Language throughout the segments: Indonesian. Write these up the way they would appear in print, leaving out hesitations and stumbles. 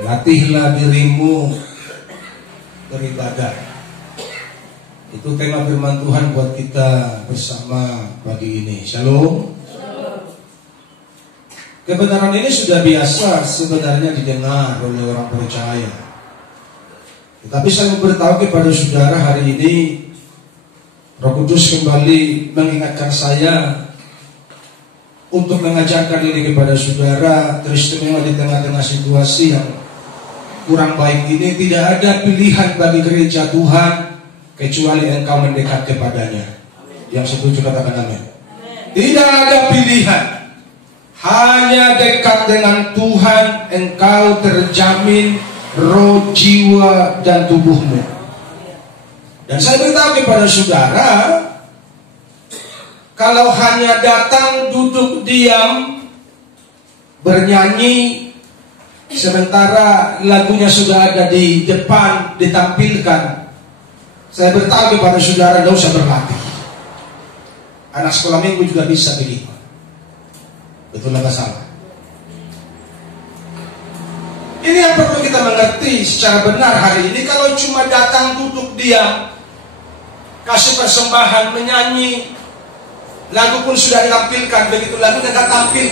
Latihlah dirimu beribadah. Itu tema firman Tuhan buat kita bersama pagi ini. Shalom. Kebenaran ini sudah biasa sebenarnya didengar oleh orang percaya. Tetapi saya memberitahu kepada saudara hari ini, Roh Kudus kembali mengingatkan saya untuk mengajarkan diri kepada saudara, teristimewa di tengah-tengah situasi yang kurang baik ini. Tidak ada pilihan bagi gereja Tuhan kecuali engkau mendekat kepadanya. Yang setuju katakan amin. Tidak ada pilihan, hanya dekat dengan Tuhan engkau terjamin roh, jiwa, dan tubuhmu. Dan saya beritahu kepada saudara, kalau hanya datang duduk diam bernyanyi sementara lagunya sudah ada di depan ditampilkan, saya beritahu kepada saudara, tidak usah berlatih. Anak sekolah minggu juga bisa begitu. Betul atau salah? Ini yang perlu kita mengerti secara benar hari ini. Kalau cuma datang duduk diam, kasih persembahan, menyanyi, lagu pun sudah ditampilkan, begitu lagu tidak tampil,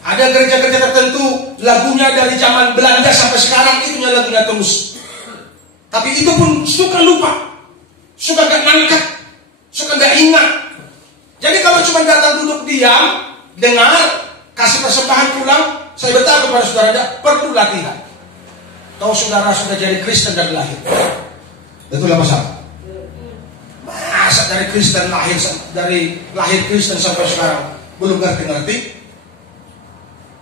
Ada gereja-gereja tertentu lagunya dari zaman Belanda sampai sekarang itunya lagunya terus. Tapi itu pun suka lupa, suka gak nangkat, suka gak ingat. Jadi kalau cuma datang duduk diam, dengar, kasih persembahan pulang, saya beritahu kepada saudara, perlu latihan. Tahu saudara sudah jadi Kristen dari lahir. Betul apa salah? Masa dari Kristen lahir, dari lahir Kristen sampai sekarang belum ngerti-ngerti?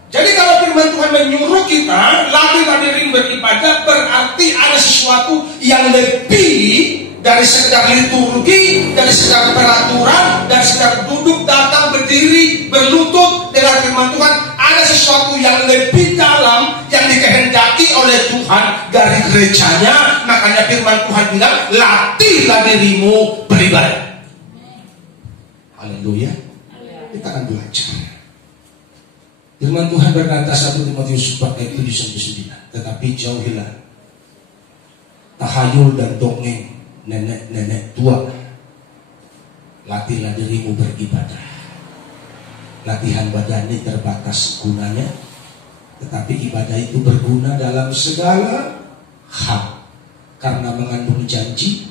Jadi kalau firman Tuhan menyuruh kita latihlah diri beribadah, berarti ada sesuatu yang lebih dari sekedar liturgi, dari sekedar peraturan, dan sekedar duduk, datang, berdiri, berlutut dengan firman Tuhan. Ada sesuatu yang lebih dalam yang dikehendaki oleh Tuhan dari gerejanya. Makanya firman Tuhan bilang, latihlah dirimu beribadah. Haleluya. Kita akan belajar. Firman Tuhan berkata 1 Timotius 4 ayat 7-9, tetapi jauhilah tahayul dan dongeng nenek-nenek tua. Latihlah dirimu beribadah. Latihan badan ini terbatas gunanya, tetapi ibadah itu berguna dalam segala hal, karena mengandung janji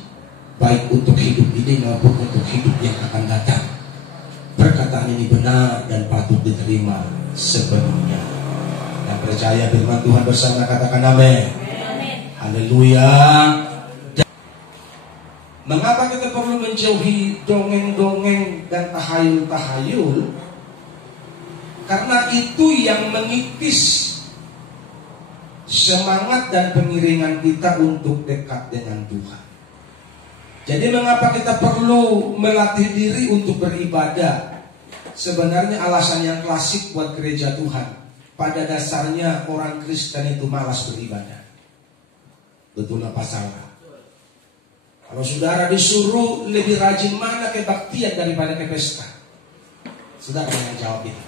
baik untuk hidup ini maupun untuk hidup yang akan datang. Perkataan ini benar dan patut diterima sepenuhnya. Yang percaya firman Tuhan bersama katakan amin. Haleluya. Mengapa kita perlu menjauhi dongeng-dongeng dan tahayul-tahayul? Karena itu yang mengikis semangat dan pengiringan kita untuk dekat dengan Tuhan. Jadi mengapa kita perlu melatih diri untuk beribadah? Sebenarnya alasan yang klasik buat gereja Tuhan. Pada dasarnya orang Kristen itu malas beribadah. Betul apa salah? Kalau saudara disuruh lebih rajin mana kebaktian daripada ke pesta, saudara yang jawab itu.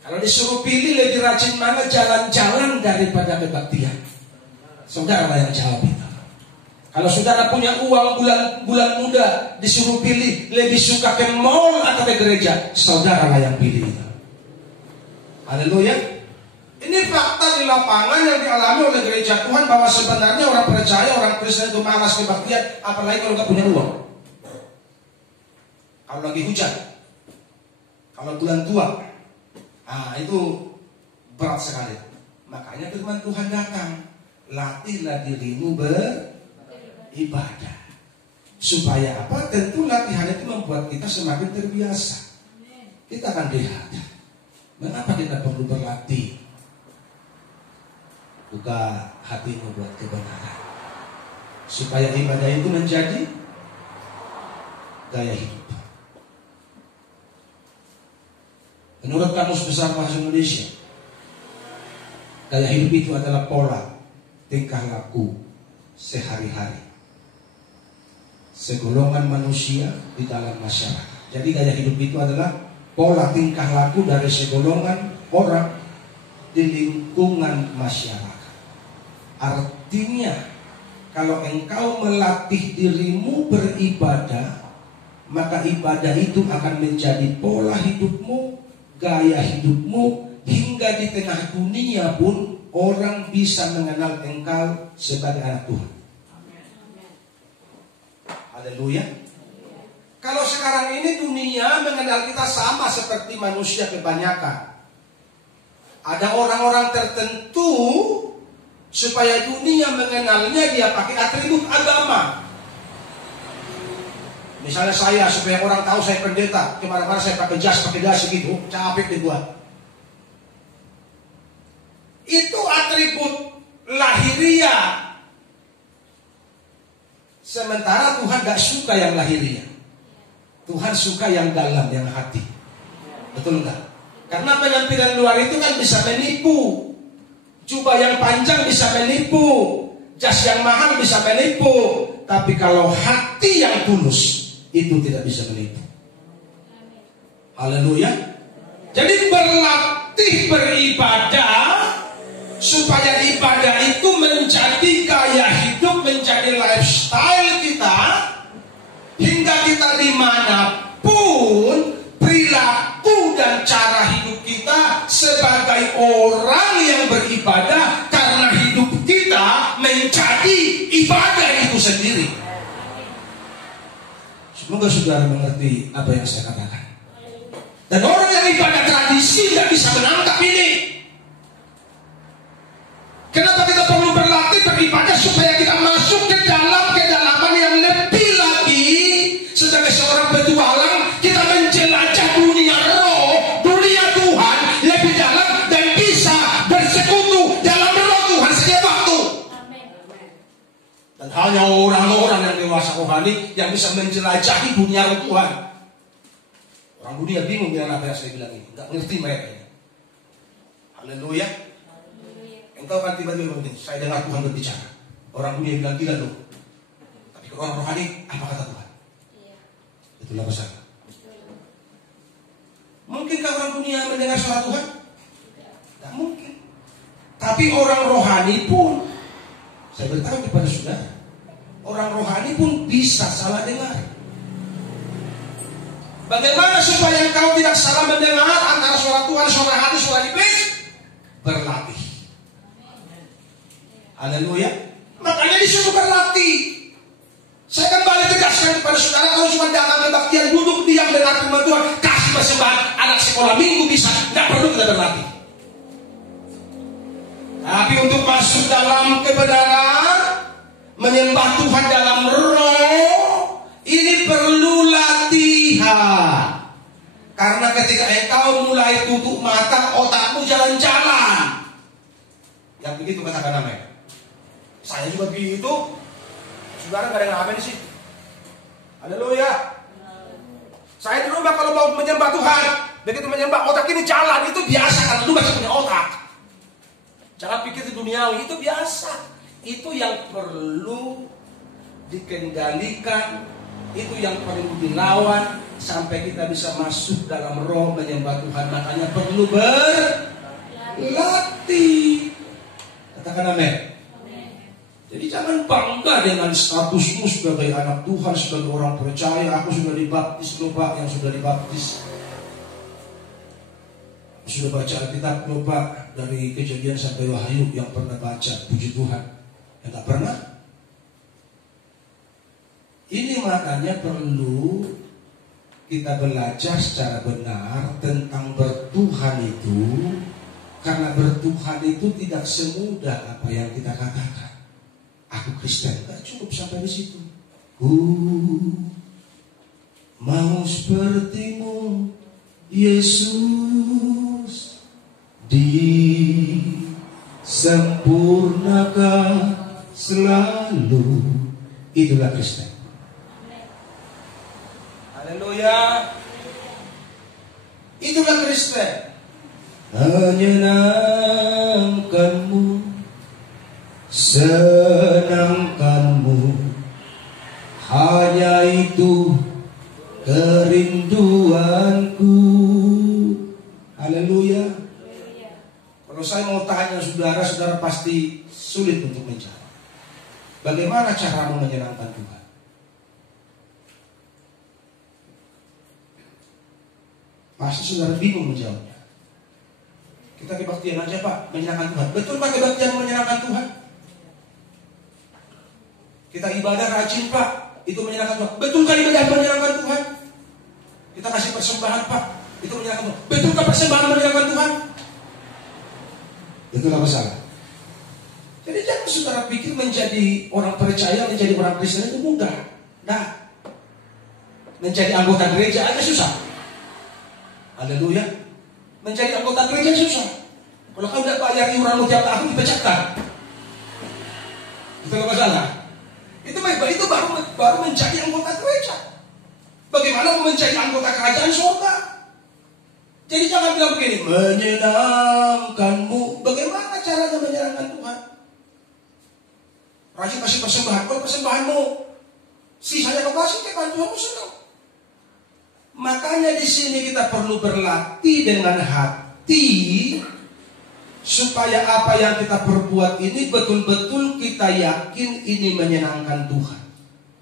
Kalau disuruh pilih lebih rajin mana jalan-jalan daripada kebaktian, saudara yang jawab itu. Kalau saudara punya uang bulan muda, disuruh pilih lebih suka ke mall atau ke gereja, saudara yang pilih itu. Haleluya. Ini fakta di lapangan yang dialami oleh gereja Tuhan, bahwa sebenarnya orang percaya, orang Kristen itu malas kebaktian, apalagi kalau nggak punya uang. Kalau lagi hujan, kalau bulan tua, itu berat sekali. Makanya firman Tuhan datang, latihlah dirimu beribadah. Supaya apa? Tentu latihan itu membuat kita semakin terbiasa. Kita akan lihat mengapa kita perlu berlatih. Buka hatimu buat kebenaran, supaya ibadah itu menjadi gaya hidup. Menurut Kamus Besar Bahasa Indonesia, gaya hidup itu adalah pola tingkah laku sehari-hari segolongan manusia di dalam masyarakat. Jadi gaya hidup itu adalah pola tingkah laku dari segolongan orang di lingkungan masyarakat. Artinya, kalau engkau melatih dirimu beribadah, maka ibadah itu akan menjadi pola hidupmu, gaya hidupmu, hingga di tengah dunia pun orang bisa mengenal engkau sebagai anak Tuhan. Haleluya. Kalau sekarang ini dunia mengenal kita sama seperti manusia kebanyakan. Ada orang-orang tertentu supaya dunia mengenalnya dia pakai atribut agama. Misalnya saya, supaya orang tahu saya pendeta, kemana-mana saya pakai jas gitu, capek deh gua. Itu atribut lahiriah. Sementara Tuhan gak suka yang lahiriah. Tuhan suka yang dalam, yang hati. Betul enggak? Karena penampilan luar itu kan bisa menipu. Jubah yang panjang bisa menipu. Jas yang mahal bisa menipu. Tapi kalau hati yang tulus, itu tidak bisa menipu. Haleluya. Jadi berlatih beribadah supaya ibadah itu menjadi gaya hidup, menjadi lifestyle kita, hingga kita dimanapun perilaku dan cara hidup kita sebagai orang yang beribadah, karena hidup kita menjadi ibadah itu sendiri. Semoga saudara mengerti apa yang saya katakan. Dan orang yang ibadah tradisi tidak bisa menangkap ini. Kenapa kita perlu berlatih beribadah? Supaya kita masuk ke dalam kedalaman yang lebih lagi. Sebagai seorang petualang, kita menjelajah dunia roh, dunia Tuhan lebih dalam, dan bisa bersekutu dalam roh Tuhan setiap waktu. Dan hanya orang-orang yang dewasa rohani yang bisa menjelajahi dunia roh Tuhan. Orang dunia bingung dengan apa yang saya bilang ini, nggak ngerti mereka ini. Haleluya. Engkau kan tiba-tiba begini, saya dengar Tuhan berbicara. Orang dunia bilang gila loh. Tapi kalau orang rohani, apa kata Tuhan? Itulah pesan. Mungkinkah orang dunia mendengar suara Tuhan? Tidak mungkin. Tapi orang rohani pun, saya beritahu kepada saudara, orang rohani pun bisa salah dengar. Bagaimana supaya engkau tidak salah mendengar antara suara Tuhan, suara hati, suara iblis? Berlatih. Haleluya. Makanya disuruh berlatih. Saya kembali tegaskan kepada saudara, kalau cuma datang kebaktian, duduk diam dengar firman Tuhan, kasih persembahan, anak sekolah minggu bisa, nggak perlu kita berlatih. Tapi untuk masuk dalam kebenaran, menyembah Tuhan dalam roh, ini perlu latihan. Karena ketika engkau mulai tutup mata, otakmu jalan-jalan. Yang begitu katakan amin. Saya juga begitu. Saudara gak ada yang ngapain sih? Haleluya. Saya di rumah kalau mau menyembah Tuhan, begitu menyembah, otak ini jalan. Itu biasa, karena lu masih punya otak. Jangan pikir itu duniawi, itu biasa. Itu yang perlu dikendalikan, itu yang perlu dilawan, sampai kita bisa masuk dalam roh menyembah Tuhan. Makanya perlu berlatih. Katakan amin. Jadi jangan bangga dengan statusmu sebagai anak Tuhan, sebagai orang percaya. Aku sudah dibaptis loh Pak, yang sudah dibaptis. Aku sudah baca Alkitab loh Pak, dari Kejadian sampai Wahyu. Yang pernah baca, puji Tuhan. Yang tak pernah. Ini makanya perlu kita belajar secara benar tentang bertuhan itu. Karena bertuhan itu tidak semudah apa yang kita katakan. Aku Kristen, gak cukup sampai di situ. Mau sepertimu, Yesus, disempurnakan selalu. Itulah Kristen. Haleluya. Itulah Kristen. Menyenangkanmu, senangkanmu, hanya itu kerinduanku. Bagaimana caramu menyenangkan Tuhan? Pasti saudara bingung menjawabnya. Kita kebaktian aja Pak, menyenangkan Tuhan. Betul Pak kebaktian menyenangkan Tuhan? Kita ibadah rajin Pak, itu menyenangkan Tuhan. Betulkah ibadah menyenangkan Tuhan? Kita kasih persembahan Pak, itu menyenangkan Tuhan. Betulkah persembahan menyenangkan Tuhan? Betul apa salah? Jadi jangan saudara pikir menjadi orang percaya, menjadi orang Kristen itu mudah. Nah, menjadi anggota gereja aja susah. Haleluya. Menjadi anggota gereja susah. Kalau kau tidak bayar iuran tiap tahun dipecatkan. Betul apa salah? Itu baru menjadi anggota gereja. Bagaimana menjadi anggota kerajaan surga? Jadi jangan bilang begini, menyenangkanmu. Bagaimana caranya menyenangkan Tuhan? Rajin kasih persembahan. Kalau persembahanmu sisanya kau kasih ke Tuhanmu senang. Makanya di sini kita perlu berlatih dengan hati supaya apa yang kita perbuat ini betul-betul kita yakin ini menyenangkan Tuhan.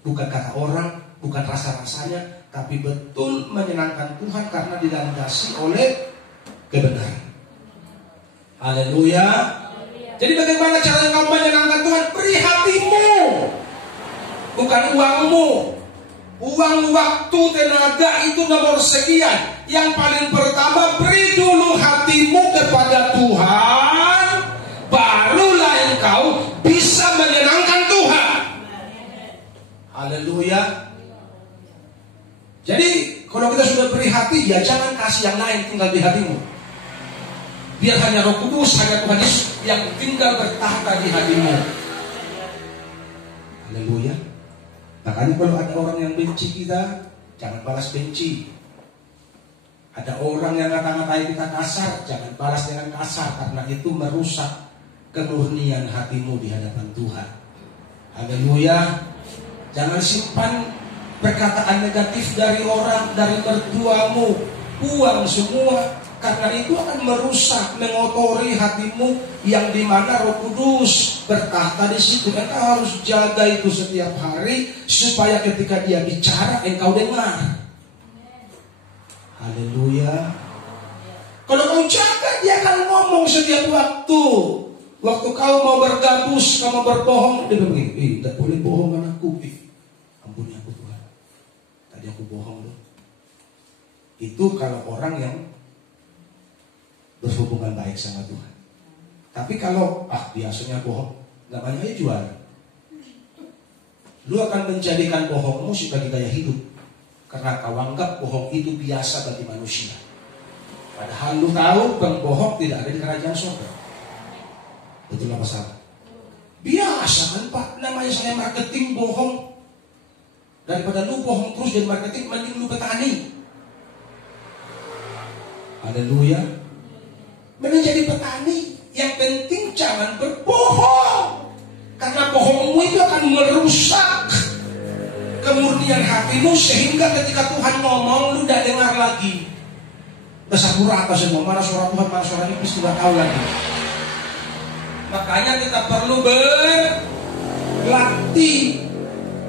Bukan kata orang, bukan rasa-rasanya, tapi betul menyenangkan Tuhan karena dilandasi oleh kebenaran. Haleluya. Jadi bagaimana caranya kamu menyenangkan Tuhan? Beri hatimu, bukan uangmu. Uang, waktu, tenaga itu nomor sekian. Yang paling pertama, beri dulu hatimu kepada Tuhan, barulah engkau bisa menyenangkan Tuhan. Haleluya. Jadi kalau kita sudah beri hati, ya jangan kasih yang lain tinggal di hatimu. Biar hanya Roh Kudus, hanya Tuhan Yesus yang tinggal bertahta di hatimu. Haleluya. Makanya kalau ada orang yang benci kita, jangan balas benci. Ada orang yang ngata-ngatain kita kasar, jangan balas dengan kasar, karena itu merusak kemurnian hatimu di hadapan Tuhan. Haleluya. Jangan simpan perkataan negatif dari orang, dari mertuamu. Buang semua. Karena itu akan merusak, mengotori hatimu yang dimana Roh Kudus bertahta di situ. Engkau harus jaga itu setiap hari supaya ketika dia bicara engkau dengar. Haleluya. Kalau kau jaga, dia akan ngomong setiap waktu. Waktu kau mau bergabus, kau mau berbohong, dia begini, tidak boleh bohong anakku. Ampuni aku Tuhan, tadi aku bohong loh. Itu kalau orang yang berhubungan baik sama Tuhan. Tapi kalau biasanya bohong, namanya aja jual. Lu akan menjadikan bohongmu sebagai gaya hidup, karena kau anggap bohong itu biasa bagi manusia. Padahal lu tahu pembohong tidak ada di kerajaan surga. Betul apa salah? Biasa kan Pak, namanya saya marketing bohong. Daripada lu bohong terus jadi marketing, mending lu petani. Haleluya. Menjadi petani, yang penting jangan berbohong. Karena bohongmu itu akan merusak kemurnian hatimu, sehingga ketika Tuhan ngomong lu tidak dengar lagi. Besar rata semua, mana suara Tuhan, mana suara iblis, tidak tahu lagi. Makanya kita perlu berlatih.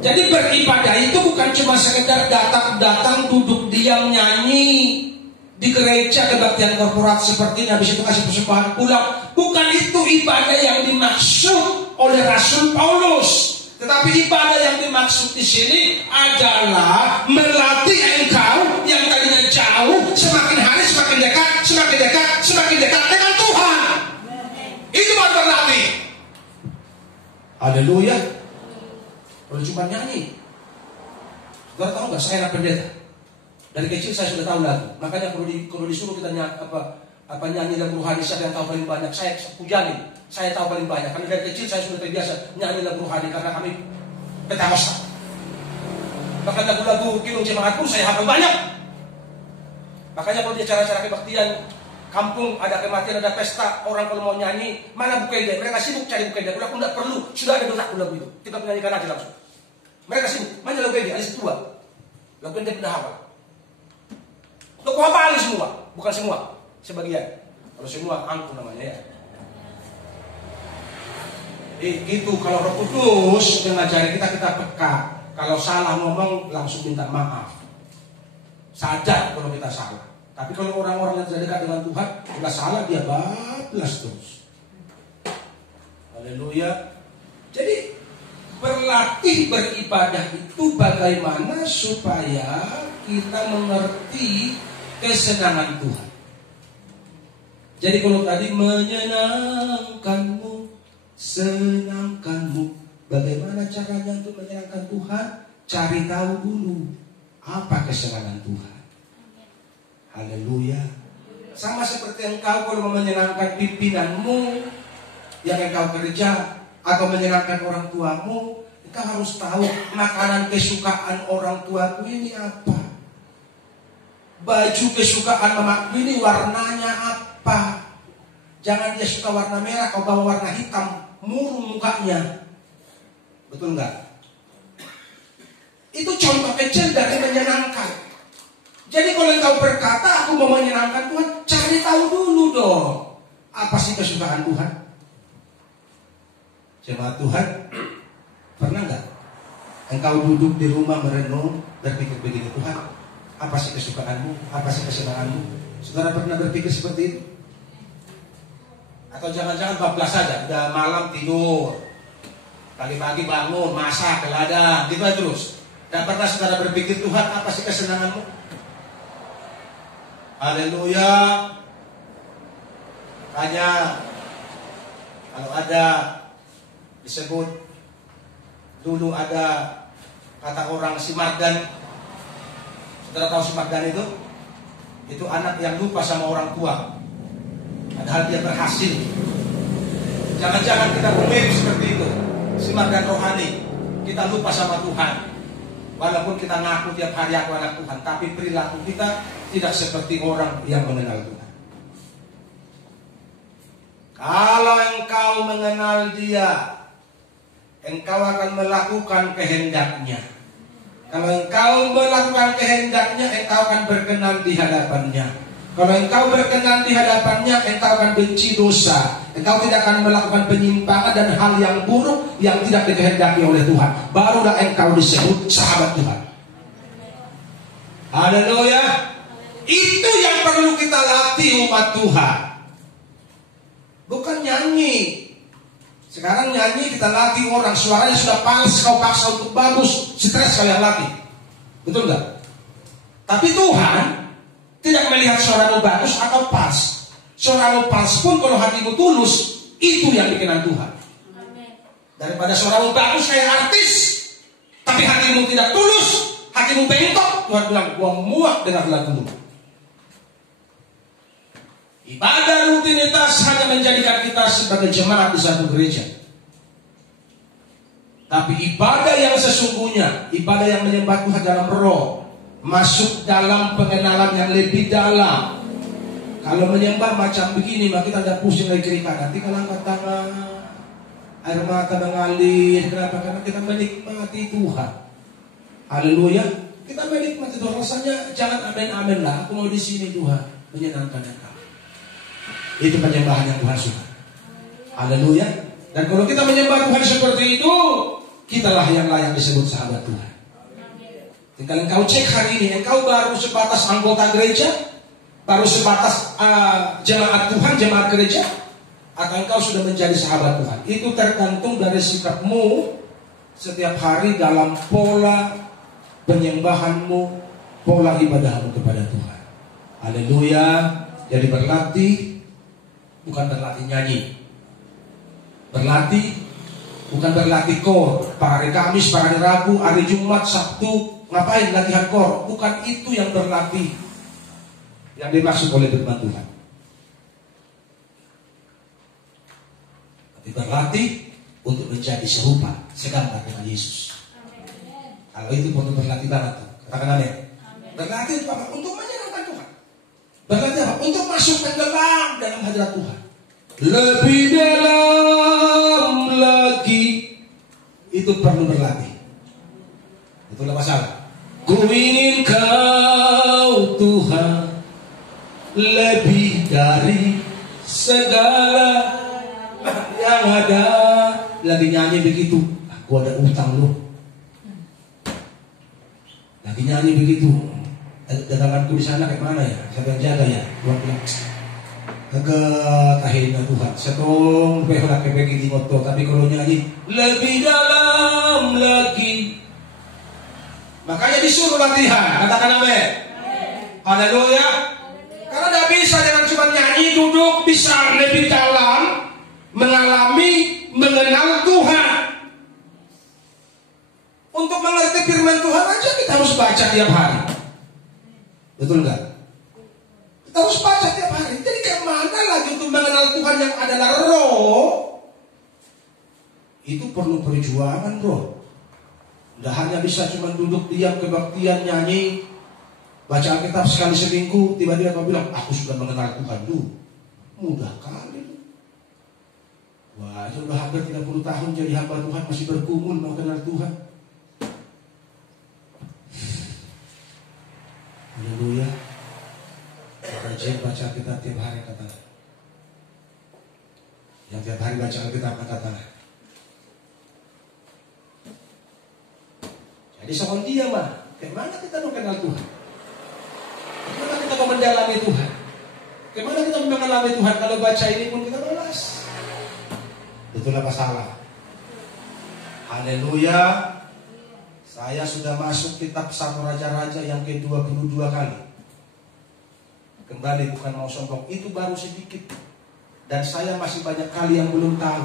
Jadi beribadah itu bukan cuma sekedar datang duduk diam nyanyi di gereja kebaktian korporat seperti ini, habis itu kasih persembahan pulang. Bukan itu ibadah yang dimaksud oleh Rasul Paulus. Tetapi ibadah yang dimaksud di sini adalah melatih engkau yang tadinya jauh, semakin hari semakin dekat, semakin dekat, semakin dekat dengan Tuhan. Itu baru berlatih. Haleluya. Kalau cuma nyanyi, saudara tahu nggak, saya anak pendeta. Dari kecil saya sudah tahu lagu. Makanya kalau disuruh kita nyanyi lagu rohani, siapa yang tahu paling banyak, saya pujani. Saya tahu paling banyak. Karena dari kecil saya sudah terbiasa nyanyi lagu rohani, karena kami Pentakosta. Bahkan lagu-lagu Kilung Jemaat pun saya hafal banyak. Makanya kalau di acara-acara kebaktian kampung ada kematian, ada pesta, orang kalau mau nyanyi, mana bukende? Mereka sibuk cari bukende. Aku tidak perlu, sudah ada lagu itu. Kita menyanyikan aja langsung. Mereka sibuk, mana lagu bukende? Ada setua. Lagu bukende sudah hafal. Lagu hafal semua, bukan semua, sebagian. Kalau semua angku namanya ya. Itu kalau Roh Kudus mengajari kita peka. Kalau salah ngomong langsung minta maaf. Sadar kalau kita salah. Tapi kalau orang-orang yang tidak dekat dengan Tuhan, kita salah dia bablas terus. Haleluya. Jadi berlatih beribadah itu bagaimana supaya kita mengerti kesenangan Tuhan. Jadi kalau tadi menyenangkanmu, senangkanmu, bagaimana caranya untuk menyenangkan Tuhan? Cari tahu dulu apa kesenangan Tuhan. Haleluya. Sama seperti engkau kalau menyenangkan pimpinanmu yang engkau kerja atau menyenangkan orang tuamu, engkau harus tahu makanan kesukaan orang tuaku ini apa, baju kesukaan mamaku ini warnanya apa. Jangan dia suka warna merah, kau bawa warna hitam, murung mukanya. Betul enggak? Itu contoh kecil dari menyenangkan. Jadi kalau engkau berkata aku mau menyenangkan Tuhan, cari tahu dulu dong apa sih kesukaan Tuhan. Jemaat Tuhan, pernah enggak engkau duduk di rumah merenung, berpikir begini, Tuhan, apa sih kesukaanmu, apa sih kesenanganmu? Saudara pernah berpikir seperti itu? Atau jangan-jangan bablas saja, udah malam tidur, pagi-pagi bangun, masak, ke ladang, gitu terus. Dan pernah saudara berpikir, Tuhan, apa sih kesenanganmu? Haleluya. Hanya kalau ada disebut dulu ada kata orang si Mardan. Saudara tahu si Mardan itu? Itu anak yang lupa sama orang tua, padahal dia berhasil. Jangan-jangan kita mirip seperti itu, si Mardan rohani. Kita lupa sama Tuhan. Walaupun kita ngaku tiap hari aku anak Tuhan, tapi perilaku kita tidak seperti orang yang mengenal Tuhan. Kalau engkau mengenal Dia, engkau akan melakukan kehendaknya. Kalau engkau melakukan kehendaknya, engkau akan berkenan di hadapannya. Kalau engkau berkenan di hadapannya, engkau akan benci dosa. Engkau tidak akan melakukan penyimpangan dan hal yang buruk yang tidak dikehendaki oleh Tuhan. Barulah engkau disebut sahabat Tuhan. Haleluya. Itu yang perlu kita latih umat Tuhan. Bukan nyanyi. Sekarang nyanyi kita latih orang, suaranya sudah pas, kau paksa untuk bagus, stres kau yang latih. Betul enggak? Tapi Tuhan tidak melihat suaramu bagus atau pas. Suaramu pas pun kalau hatimu tulus, itu yang dikenan Tuhan. Daripada suaramu bagus kayak artis, tapi hatimu tidak tulus, hatimu bengkok, Tuhan bilang, gua muak dengan lagumu. Ibadah rutinitas hanya menjadikan kita sebagai jemaat di satu gereja. Tapi ibadah yang sesungguhnya, ibadah yang menyembah Tuhan dalam roh, masuk dalam pengenalan yang lebih dalam. Kalau menyembah macam begini, maka kita tidak pusing lagi kiri kanan. Tinggal angkat tangan, air mata mengalir. Kenapa? Karena kita menikmati Tuhan. Haleluya. Kita menikmati Tuhan. Rasanya jangan amin-amin lah. Aku mau di sini Tuhan, menyenangkan Engkau. Itu penyembahan yang Tuhan suka. Haleluya. Dan kalau kita menyembah Tuhan seperti itu, kitalah yang layak disebut sahabat Tuhan. Tinggal engkau cek hari ini, engkau baru sebatas anggota gereja, baru sebatas jemaat Tuhan, jemaat gereja, atau engkau sudah menjadi sahabat Tuhan. Itu tergantung dari sikapmu setiap hari dalam pola penyembahanmu, pola ibadahmu kepada Tuhan. Haleluya. Jadi berlatih bukan berlatih nyanyi. Berlatih bukan berlatih kor. Pada hari Kamis, pada hari Rabu, hari Jumat, Sabtu, ngapain latihan kor? Bukan itu yang berlatih, yang dimaksud oleh firman Tuhan. Tapi berlatih untuk menjadi serupa, segambar dengan Yesus. Kalau itu perlu berlatih banget. Katakan amin. Berlatih apa? Untuk menyenangkan Tuhan. Berlatih apa? Untuk masuk tenggelam dalam hadirat Tuhan. Lebih dalam lagi. Itu perlu berlatih. Itulah masalah. Ku ingin Kau Tuhan lebih dari segala yang ada. lagi nyanyi begitu, aku ada utang loh. Lagi nyanyi begitu, daganganku di sana kayak mana ya? Siapa yang jaga ya? Tuhan bilang, kekahin Tuhan. Setong behlah kayak begini moto. Tapi kalau nyanyi lebih dalam lagi, makanya disuruh latihan. Katakan amin. Haleluya. Karena tidak bisa dengan cuma nyanyi, duduk, bisa lebih dalam mengalami, mengenal Tuhan. Untuk mengerti firman Tuhan aja kita harus baca tiap hari. Betul enggak? Kita harus baca tiap hari. Jadi kemana lagi untuk mengenal Tuhan yang adalah roh? Itu perlu perjuangan, bro. Tidak hanya bisa cuma duduk diam kebaktian nyanyi, baca Alkitab sekali seminggu, tiba-tiba kau bilang, aku sudah mengenal Tuhan dulu. Mudah kali. Wah, sudah hampir 30 tahun jadi hamba Tuhan, masih bergumul mau kenal Tuhan. Haleluya. Rajin baca Alkitab tiap hari, kata. Yang tiap hari baca Alkitab, kata. Jadi soal dia mah, kemana kita mau kenal Tuhan? Kemana kita mau mendalami Tuhan? Kemana kita mau mengalami Tuhan? Kalau baca ini pun kita malas. Betul apa salah? Haleluya. Saya sudah masuk kitab 1 Raja-Raja yang ke-22 kali. Kembali, bukan mau sombong, itu baru sedikit. Dan saya masih banyak kali yang belum tahu.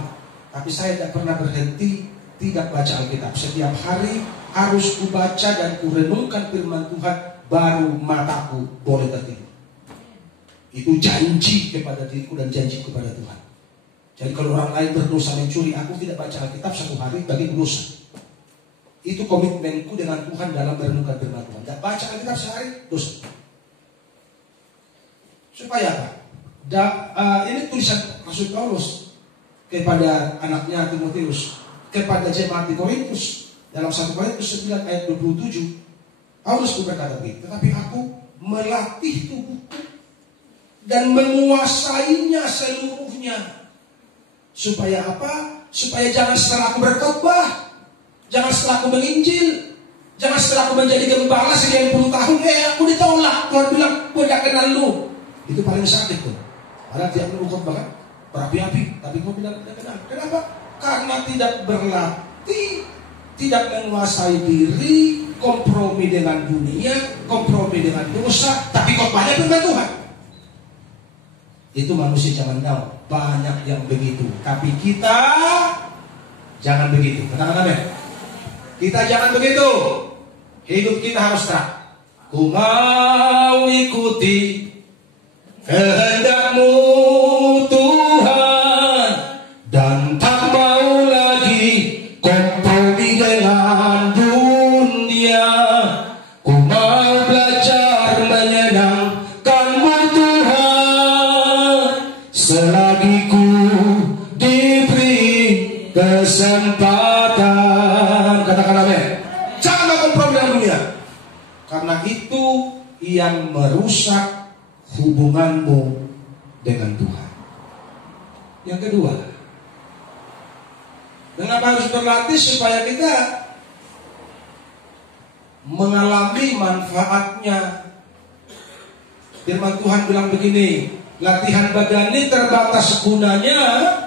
Tapi saya tidak pernah berhenti tidak baca Alkitab. Setiap hari harus kubaca dan kurenungkan firman Tuhan, baru mataku boleh tertidur. Itu janji kepada diriku dan janji kepada Tuhan. Jadi kalau orang lain berdosa mencuri, aku tidak baca Alkitab 1 hari bagi dosa. Itu komitmenku dengan Tuhan dalam merenungkan firman Tuhan. Tidak baca Alkitab sehari, dosa. Supaya apa? Ini tulisan Rasul Paulus kepada anaknya Timotius, kepada jemaat di Korintus. Dalam 1 Korintus 9 ayat 27, Paulus berkata begitu, tetapi aku melatih tubuhku dan menguasainya seluruhnya. Supaya apa? Supaya jangan setelah aku berkhotbah, jangan setelah aku menginjil, jangan setelah aku menjadi gembala sekian puluh tahun, aku ditolak. Tuhan bilang, gue gak kenal lu. Itu paling sakit tuh. Padahal tiap minggu khotbah kan berapi-api, tapi gue bilang tidak kenal. Kenapa? Karena tidak berlatih, tidak menguasai diri, kompromi dengan dunia, kompromi dengan dosa, tapi khotbahnya firman Tuhan. Itu manusia zaman now, banyak yang begitu. Tapi kita jangan begitu. Katakan amin. Kita jangan begitu. Hidup kita harus terang. Ku mau ikuti kehendak-Mu Tuhan, dan tak mau lagi kompromi dengan dunia. Ku mau belajar menyenangkan-Mu Tuhan, selagi ku diberi kesempatan. Katakan amin. Jangan kompromi dengan dunia, karena itu yang merusak hubunganmu dengan Tuhan. Yang kedua, mengapa harus berlatih? Supaya kita mengalami manfaatnya. Firman Tuhan bilang begini, latihan badan ini terbatas gunanya,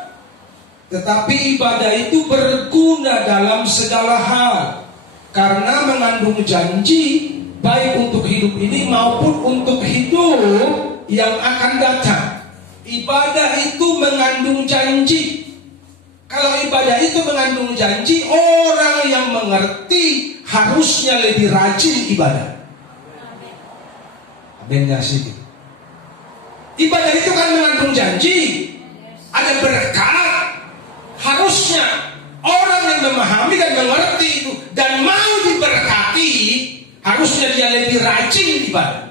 tetapi ibadah itu berguna dalam segala hal, karena mengandung janji baik untuk hidup ini maupun untuk hidup yang akan datang. Ibadah itu mengandung janji. Kalau ibadah itu mengandung janji, orang yang mengerti harusnya lebih rajin ibadah. Amin ya sih. Ibadah itu kan mengandung janji, ada berkat. Harusnya orang yang memahami dan mengerti itu dan mau diberkati, harusnya dia lebih rajin ibadah.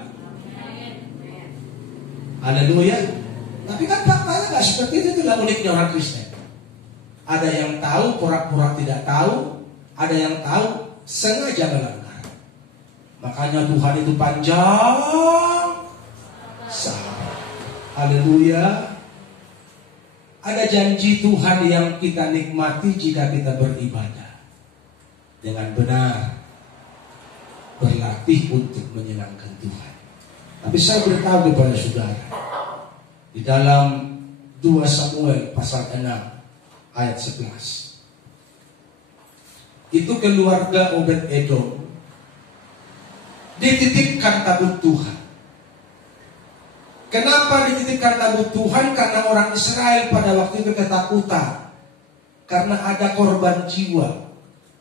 Haleluya. Tapi kan faktanya gak seperti itu. Itulah uniknya orang Kristen. Ada yang tahu pura-pura tidak tahu, ada yang tahu sengaja melanggar. Makanya Tuhan itu panjang sabar. Haleluya. Ada janji Tuhan yang kita nikmati jika kita beribadah dengan benar, berlatih untuk menyenangkan Tuhan. Tapi saya beritahu kepada saudara, di dalam 2 Samuel pasal 6 ayat 11, itu keluarga Obed-Edom dititipkan tabut Tuhan. Kenapa dititipkan tabut Tuhan? Karena orang Israel pada waktu itu ketakutan, karena ada korban jiwa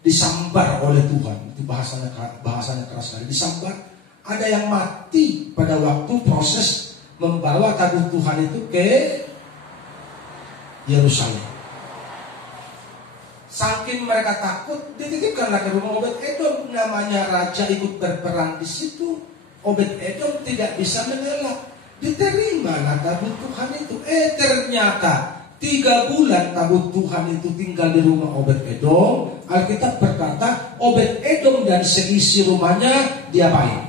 disambar oleh Tuhan. Itu bahasanya keras sekali, disambar. Ada yang mati pada waktu proses membawa tabut Tuhan itu ke Yerusalem. Saking mereka takut, dititipkanlah ke rumah Obed-Edom. Namanya raja ikut berperang di situ. Obed-Edom tidak bisa mengelak. Diterimalah tabut Tuhan itu. Ternyata 3 bulan tabut Tuhan itu tinggal di rumah Obed-Edom. Alkitab berkata Obed-Edom dan seisi rumahnya diapain?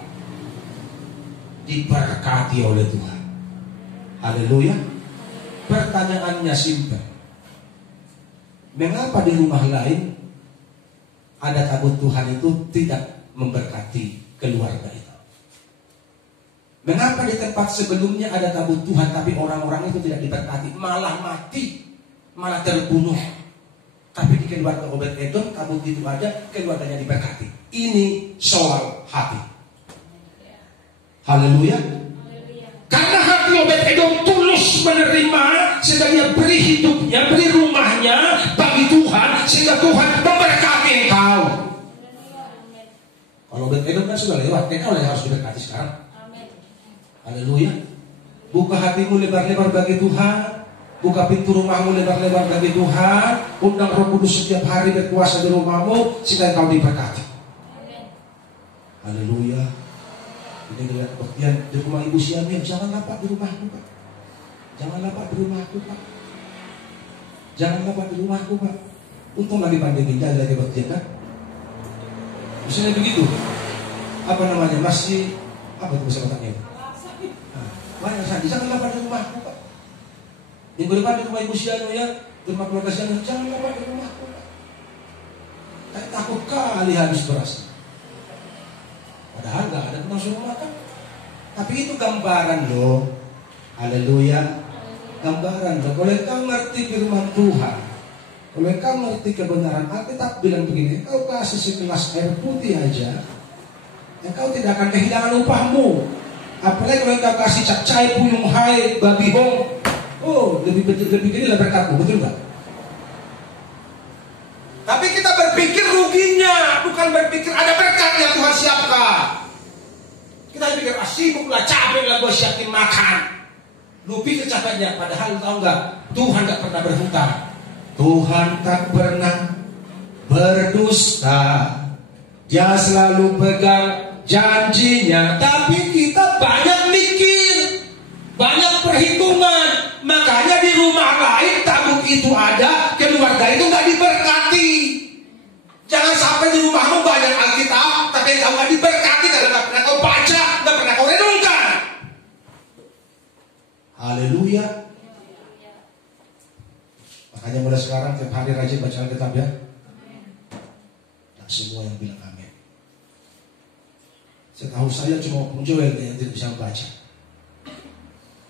Diberkati oleh Tuhan. Haleluya. Pertanyaannya simpel, mengapa di rumah lain ada tabut Tuhan itu tidak memberkati keluarga itu? Mengapa di tempat sebelumnya ada tabut Tuhan tapi orang-orang itu tidak diberkati, malah mati, malah terbunuh? Tapi di keluarga Obed-Edom tabut itu ada, keluarganya diberkati. Ini soal hati. Haleluya. Karena hati Obed-Edom tulus menerima, sehingga dia beri hidupnya, beri rumahnya bagi Tuhan, sehingga Tuhan memberkati engkau. Kalau Obed-Edom kan sudah lewat, engkau yang harus diberkati sekarang. Haleluya. Buka hatimu lebar-lebar bagi Tuhan. Buka pintu rumahmu lebar-lebar bagi Tuhan. Undang Roh Kudus setiap hari berkuasa di rumahmu, sehingga engkau diberkati. Haleluya. Ini lihat kebaktian di rumah Ibu Siamia. Janganlah Pak di rumahku Pak. Janganlah Pak di rumahku Pak. Janganlah Pak di rumahku Pak. Untung lagi pandemi, jangan lagi kebaktian kan. Misalnya begitu. Apa namanya, masih apa itu bahasa Bataknya? Banyak saja. Janganlah Pak di rumahku Pak. Minggu depan di rumah Ibu Siamia, di rumah keluarga Siamia. Janganlah Pak di rumahku Pak. Saya takut kali habis beras. Padahal gak ada tentang suruh makan. Tapi itu gambaran loh. Haleluya. Gambaran loh. Kalau engkau ngerti firman Tuhan, kalau engkau ngerti kebenaran, Alkitab bilang begini, engkau kasih segelas air putih aja, engkau tidak akan kehilangan upahmu. Apalagi kalau engkau kasih capcay, puyung hai, babi hong, oh lebih gede lah berkatmu, betul gak? Tapi kita berpikir ruginya, bukan berpikir ada berkat yang Tuhan siapkan. Kita pikir sibuklah, capek lah gue siapin makan. Lu pikir capeknya, padahal lu tahu nggak? Tuhan nggak pernah berhutang. Tuhan tak pernah berdusta. Dia selalu pegang janjinya. Tapi kita banyak mikir, banyak perhitungan. Makanya di rumah lain tabut itu ada, keluarga itu nggak diberkati. Jangan sampai di rumahmu banyak Alkitab, tapi engkau nggak diberkati karena nggak pernah kau baca, nggak pernah kau renungkan. Haleluya. Makanya mulai sekarang tiap hari rajin baca Alkitab ya. Dan semua yang bilang amin. Setahu saya cuma Pung Joel yang tidak bisa baca.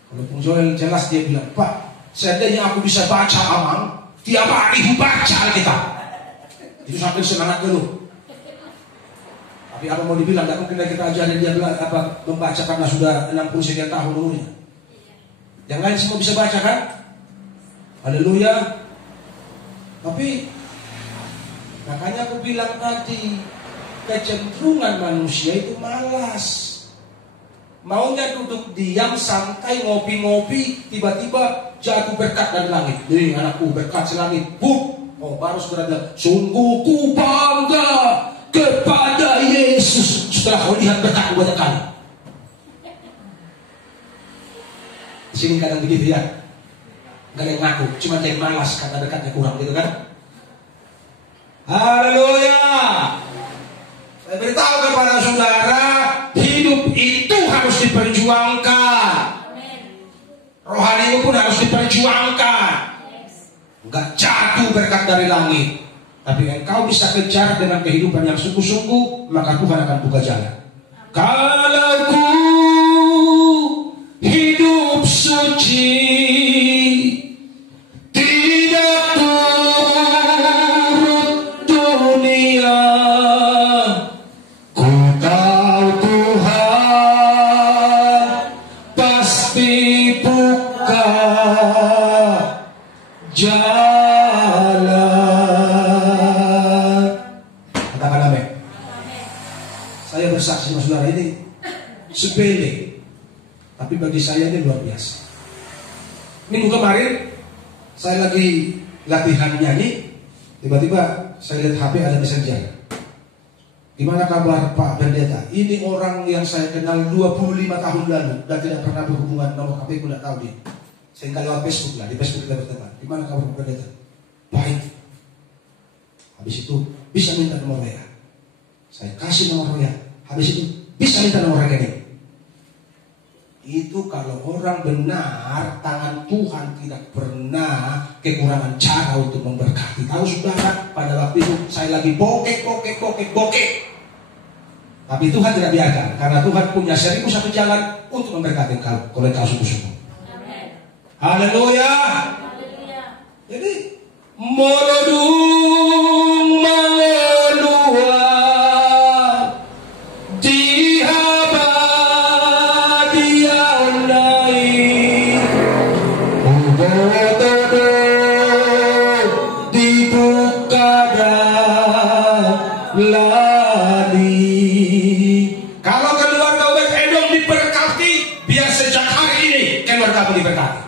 Kalau Pung Joel jelas dia bilang, Pak, seandainya aku bisa baca Amang, tiap hari baca Alkitab. Itu sampai semangat dulu. Tapi apa mau dibilang, gak mungkin kita ajarin dia apa membaca karena sudah 60 sekian tahun umurnya. Yang lain semua bisa baca kan? Haleluya. Tapi makanya aku bilang tadi, kecenderungan manusia itu malas. Maunya duduk diam, santai, ngopi-ngopi, tiba-tiba jatuh berkat dari langit. Nih anakku, berkat selangit. Oh, baru segera bilang, sungguh ku bangga kepada Yesus setelah kau lihat berkat banyak kali. Di sini kadang begitu ya. Gak ada yang ngaku, cuma dia malas karena berkatnya kurang gitu kan. Haleluya. Saya beritahu kepada saudara, hidup itu harus diperjuangkan. Rohanimu pun harus diperjuangkan. berkat dari langit. Tapi engkau bisa kejar dengan kehidupan yang sungguh-sungguh, maka Tuhan akan buka jalan. Kalau ku hidup suci, tidak turut dunia, ku tahu Tuhan pasti buka jalan. Katakan amin. Saya bersaksi sama saudara, ini sepele, tapi bagi saya ini luar biasa. Minggu kemarin saya lagi latihan nyanyi, tiba-tiba saya lihat HP ada messenger. Gimana kabar Pak Pendeta? Ini orang yang saya kenal 25 tahun lalu dan tidak pernah berhubungan, nomor HP ku tidak tahu dia. Sehingga lewat Facebook lah, di Facebook kita berteman. Gimana kabar Pak Pendeta? Baik. Habis itu bisa minta nomor WA. Saya kasih nomor WA. Habis itu bisa minta nomor rekening. Itu kalau orang benar, tangan Tuhan tidak pernah kekurangan cara untuk memberkati. Tahu saudara, pada waktu itu saya lagi bokek. Tapi Tuhan tidak biarkan, karena Tuhan punya 1001 jalan untuk memberkati kau kalau kau sungguh-sungguh. Haleluya. Jadi melodung mengeluar di abadian lain, dibuka lali. Kalau keluarga Obed Edom diberkati, biar sejak hari ini keluarga kamu diberkati.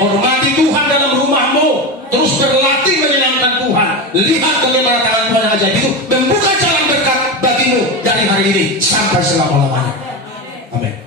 Hormati Tuhan dalam rumahmu, terus berlatih menyenangkan Tuhan. Lihat bagaimana tangan Tuhan yang ajaib itu membuka jalan berkat bagimu dari hari ini sampai selama-lamanya. Amin.